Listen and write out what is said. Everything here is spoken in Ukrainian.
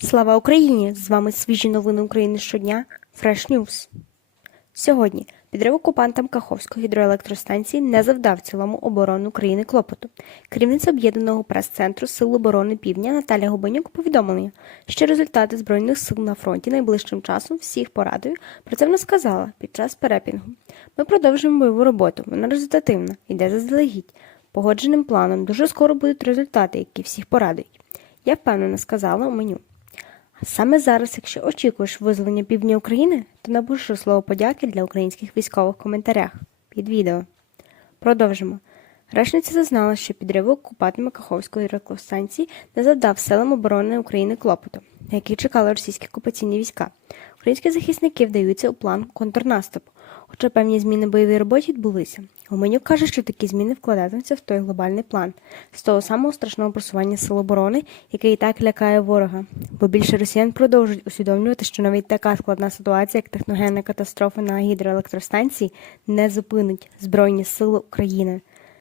Слава Україні! З вами свіжі новини України щодня Fresh News. Сьогодні підрив окупантам Каховської гідроелектростанції не завдав цілому оборону України клопоту. Керівниця об'єднаного прес-центру Сил оборони Півдня Наталя Губанюк повідомила, що результати збройних сил на фронті найближчим часом всіх порадує. Про це вона сказала під час перепінгу. Ми продовжуємо бойову роботу. Вона результативна, йде заздалегідь. Погодженим планом дуже скоро будуть результати, які всіх порадують. Я впевнена, сказала у меню. Саме зараз, якщо очікуєш визволення півдня України, то напиши слово подяки для українських військових в коментарях під відео. Продовжимо. Речниця зазнала, що підрив окупантами Каховської електростанції не завдав силам оборони України клопоту, на який чекали російські окупаційні війська. Українські захисники вдаються у план контрнаступу, хоча певні зміни бойовій роботі відбулися. Гуменюк каже, що такі зміни вкладатимуться в той глобальний план з того самого страшного просування сил оборони, який і так лякає ворога. Бо більше росіян продовжують усвідомлювати, що навіть така складна ситуація, як техногенна катастрофа на гідроелектростанції, не зупинить Збройні сили України.